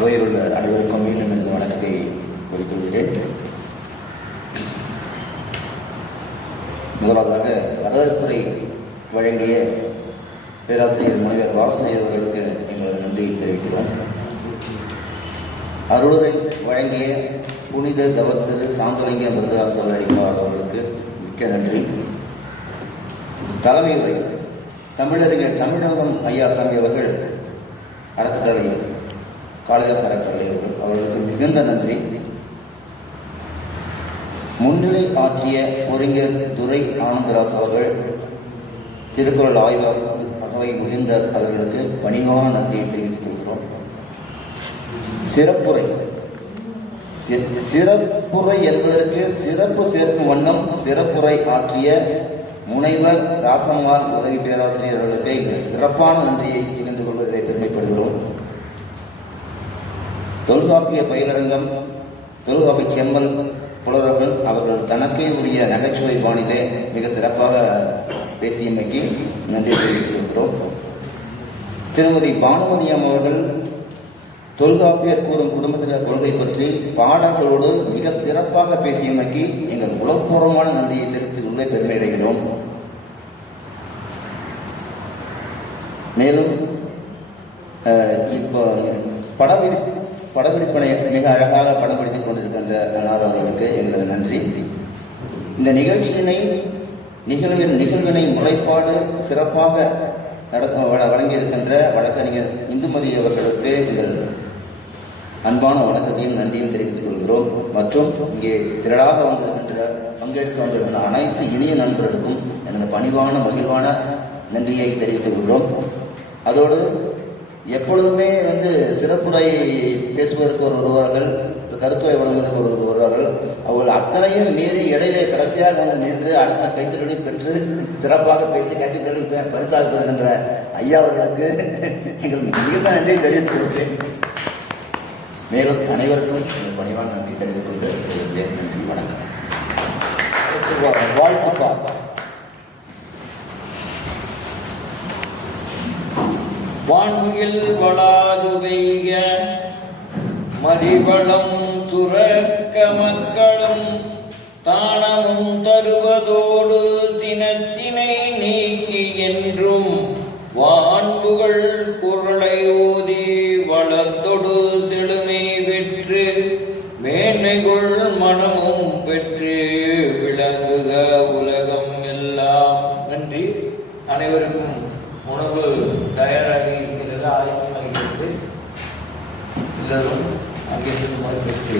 அவையில் உள்ள அனைவருக்கும் மீண்டும் எனது வணக்கத்தை கூறிக்கொள்கிறேன் முதலாவதாக வரவேற்புரை வழங்கிய பேராசிரியர் முனைவர் பாலசேகர் அவர்களுக்கு எங்களது நன்றியை தெரிவிக்கிறோம். அருளுரை வழங்கிய புனித தவத்திரு சாந்தலிங்க மிருதராசர் அடிப்பார் அவர்களுக்கு மிக்க நன்றி. தலைமை உரை தமிழறிஞர் தமிழகம் ஐயாசாமி அவர்கள் அறக்கட்டளை காளிதாஸ் அறக்கட்டளை அவர்கள் அவர்களுக்கு மிகுந்த நன்றி. முன்னிலை ஆற்றிய பொறிஞர் துரை ஆனந்தராஸ் அவர்கள் திருக்குறள் ஆய்வாளர் அகவை முகிந்தர் அவர்களுக்கு பணிவான நன்றியை தெரிவித்துக் கொள்கிறோம். சிறப்புரை. சிறப்புரை என்பதற்கு சிறப்பு சேர்க்கும் வண்ணம் சிறப்புரை ஆற்றிய முனைவர் ராசம்மாள் உதவி பேராசிரியர்களுக்கு சிறப்பான நன்றியை இணைந்து கொள்வதில் பெருமைப்படுகிறோம். தொல்காப்பிய பயிலரங்கம் தொல்காப்பிய செம்பல் புலவர்கள் அவர்கள் தனக்கே உரிய நகைச்சுவை பாணியிலே மிக சிறப்பாக பேசியமைக்கு நன்றி தெரிவித்திருக்கிறோம் திருமதி பானுமதி அவர்கள் தொல்காப்பியர் கூறும் குடும்பத்தினர் கொள்கை பற்றி பாடல்களோடு மிக சிறப்பாக பேசியமைக்கு எங்கள் உளப்பூர்வமான நன்றியை தெரிவித்துக் கொள்ள பெருமை அடைகிறோம் மேலும் இப்போ படம் படப்பிடிப்பனை மிக அழகாக படப்பிடித்துக் கொண்டிருக்கின்ற அன்னார் அவர்களுக்கு எங்களது நன்றி. இந்த நிகழ்ச்சியினை நிகழ்வின் நிகழ்வினை முறைப்பாடு சிறப்பாக நடத்த வழங்கியிருக்கின்ற வழக்கறிஞர் இந்துமதி அவர்களுக்கு எங்கள் அன்பான வணக்கத்தையும் நன்றியும் தெரிவித்துக் கொள்கிறோம். மற்றும் இங்கே திரளாக வந்திருக்கின்ற பங்கேற்க வந்திருக்கின்ற அனைத்து இனிய நண்பர்களுக்கும் எனது பணிவான மகிழ்வான நன்றியை தெரிவித்துக் கொள்கிறோம். அதோடு எப்பொழுதுமே வந்து சிறப்புரை பேசுவதற்கு ஒரு வருவார்கள் கருத்துரை வழங்குவதற்கு ஒரு வருவார்கள். அவர்கள் அத்தனையும் மீறி இடையிலே கடைசியாக வந்து நின்று அடுத்த கைத்தறி பெற்று சிறப்பாக பேசி கைத்தறி பரிசாக பெறுகின்ற ஐயா அவர்களுக்கு எங்கள் மிகுந்த நன்றி தெரிவித்துக் கொள்கிறேன். மேலும் அனைவருக்கும் எனது பணிவான நன்றி தெரிவித்துக் கொண்டு நன்றி வணக்கம். வாழ்த்துப்பா வான்முகில் வளாது பெய்க. மதிவளம் சுரக்க மக்களும் தானமும் தருவதோடு தினத்தினை நீக்கி என்றும் வான்புகள் பொருளை ஓதி வளர்த்தொடு செழுமை பெற்று மேன்மைகள் மனமும் பெற்று விளங்குக உலகம் எல்லாம். நன்றி. அனைவருக்கும் உணவு தயாராக இருக்கிறது ஆயத்தமாக இருக்கிறது எல்லோரும் அங்கே செல்லுமாறு பெற்று